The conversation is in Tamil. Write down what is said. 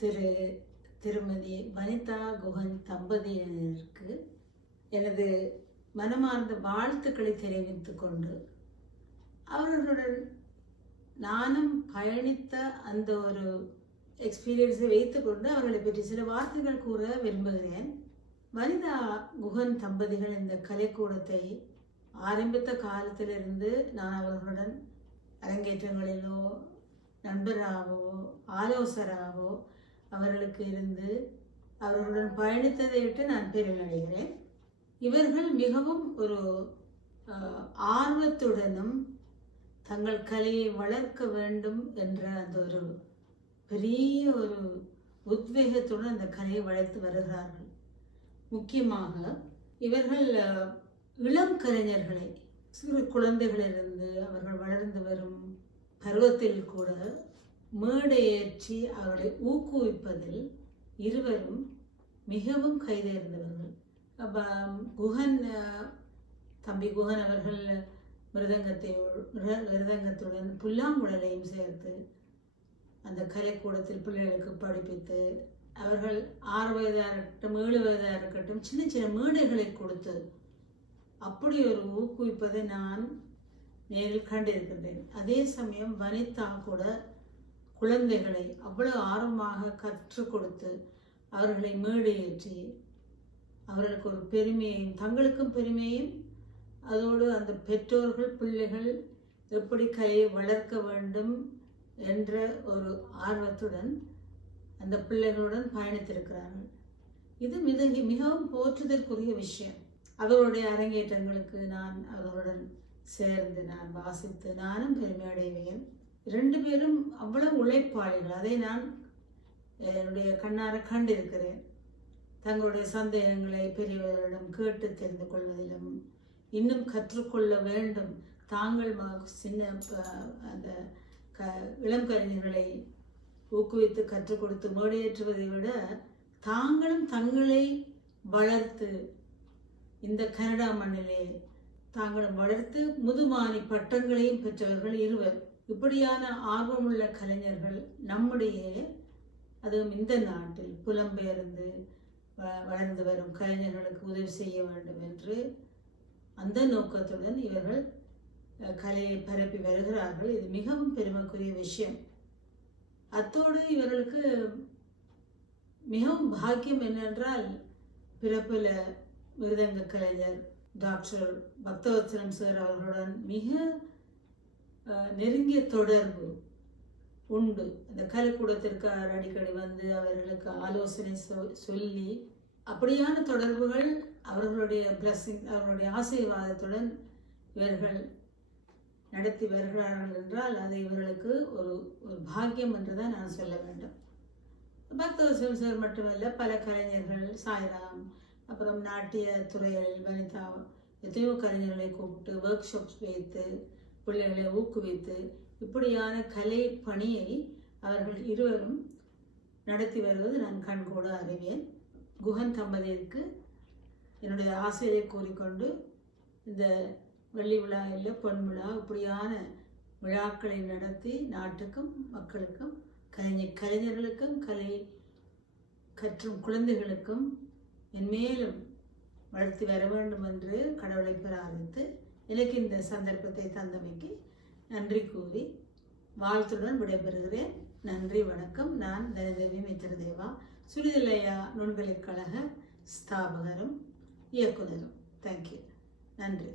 திரு திருமதி வனிதா குஹன் தம்பதியினருக்கு எனது மனமார்ந்த வாழ்த்துக்களை தெரிவித்துக் கொண்டு அவர்களுடன் நானும் பயணித்த அந்த ஒரு எக்ஸ்பீரியன்ஸை வைத்துக்கொண்டு அவர்களை பற்றி சில வார்த்தைகள் கூற விரும்புகிறேன். வனிதா குஹன் தம்பதிகள் இந்த கலைக்கூடத்தை ஆரம்பித்த காலத்திலிருந்து நான் அவர்களுடன் அரங்கேற்றங்களிலோ நண்பராகவோ ஆலோசகராகவோ அவர்களுக்கு இருந்து அவர்களுடன் பயணித்ததை விட்டு நான் பெருமையடைகிறேன். இவர்கள் மிகவும் ஒரு ஆர்வத்துடனும் தங்கள் கலையை வளர்க்க வேண்டும் என்ற அந்த ஒரு பெரிய ஒரு உத்வேகத்துடன் அந்த கலையை வளர்த்து வருகிறார்கள். முக்கியமாக இவர்கள் இளம் கலைஞர்களை சிறு குழந்தைகளிலிருந்து அவர்கள் வளர்ந்து வரும் பருவத்தில் கூட மேடையேற்றி அவர்களை ஊக்குவிப்பதில் இருவரும் மிகவும் கைதேர்ந்தவர்கள். குஹன் தம்பி குஹன் அவர்கள் மிருதங்கத்துடன் புல்லாங்குழலையும் சேர்த்து அந்த கலைக்கூடத்தில் பிள்ளைகளுக்கு படிப்பித்து அவர்கள் 6 வயதாக இருக்கட்டும் 7 வயதாக இருக்கட்டும் சின்ன சின்ன மேடைகளை கொடுத்து அப்படி ஒரு ஊக்குவிப்பதை நான் நேரில் கண்டிருக்கின்றேன். அதே சமயம் வனிதா கூட குழந்தைகளை அவ்வளவு ஆர்வமாக கற்றுக் கொடுத்து அவர்களை மேடையேற்றி அவர்களுக்கு ஒரு பெருமையையும் தங்களுக்கும் பெருமையும் அதோடு அந்த பெற்றோர்கள் பிள்ளைகள் எப்படி கலையை வளர்க்க வேண்டும் என்ற ஒரு ஆர்வத்துடன் அந்த பிள்ளைகளுடன் பயணித்திருக்கிறார்கள். இது மிகவும் போற்றுதற்குரிய விஷயம். அவர்களுடைய அரங்கேற்றங்களுக்கு நான் அவர்களுடன் சேர்ந்து நான் வாசித்து நானும் பெருமை அடைவேன். 2 பேரும் அவ்வளவு உழைப்பாளிகள். அதை நான் என்னுடைய கண்ணார கண்டிருக்கிறேன். தங்களுடைய சந்தேகங்களை பெரியவர்களிடம் கேட்டு தெரிந்து கொள்வதிலும் இன்னும் கற்றுக்கொள்ள வேண்டும். தாங்கள் சின்ன அந்த இளம் கலைஞர்களை ஊக்குவித்து கற்றுக் கொடுத்து மேடையேற்றுவதை விட தாங்களும் தங்களை வளர்த்து இந்த கனடா மண்ணிலே தாங்களும் வளர்த்து முதுமானி பட்டங்களையும் பெற்றவர்கள் இருவர். இப்படியான ஆர்வமுள்ள கலைஞர்கள் நம்முடைய அதுவும் இந்த நாட்டில் புலம்பெயர்ந்து வளர்ந்து வரும் கலைஞர்களுக்கு உதவி செய்ய வேண்டும் என்று அந்த நோக்கத்துடன் இவர்கள் கலையை பரப்பி வருகிறார்கள். இது மிகவும் பெருமைக்குரிய விஷயம். அத்தோடு இவர்களுக்கு மிகவும் பாக்கியம் என்னென்றால் பிறப்பில் மிருதங்க கலைஞர் டாக்டர் பக்தவத்சலம் சார் அவர்களுடன் மிக நெருங்கிய தொடர்பு உண்டு. அந்த கலைக்கூடத்திற்கு அடிக்கடி வந்து அவர்களுக்கு ஆலோசனை சொல்லி அப்படியான தொடர்புகள் அவர்களுடைய பிளஸிங் அவர்களுடைய ஆசீர்வாதத்துடன் இவர்கள் நடத்தி வருகிறார்கள் என்றால் அது இவர்களுக்கு ஒரு பாக்கியம் என்றுதான் நான் சொல்ல வேண்டும். பக்தவத்சலம் சார் மட்டுமல்ல, பல கலைஞர்கள் சாய்ராம், அப்புறம் நாட்டிய துறையில் வனிதா எத்தனையோ கலைஞர்களை கூப்பிட்டு ஒர்க் ஷாப்ஸ் வைத்து பிள்ளைகளை ஊக்குவித்து இப்படியான கலை பணியை அவர்கள் இருவரும் நடத்தி வருவது நான் கண்கூட அறிவேன். குஹன் தம்பதிக்கு என்னுடைய ஆசையை கூறிக்கொண்டு இந்த வெள்ளி விழா இல்லை பொன் விழா இப்படியான விழாக்களை நடத்தி நாட்டுக்கும் மக்களுக்கும் கலைஞர்களுக்கும் கலை கற்றும் குழந்தைகளுக்கும் மென்மேலும் வளர்த்தி வர வேண்டும் என்று கடவுளை பிரார்த்தித்து எனக்கு இந்த சந்தர்ப்பத்தை தந்தமைக்கு நன்றி கூறி வாழ்த்துடன் விடைபெறுகிறேன். நன்றி, வணக்கம். நான் தனதேவி மித்திரதேவா, சுழிதலையா நுண்கலைக் கழக ஸ்தாபகரும் இயக்குனரும். தேங்க்யூ. நன்றி.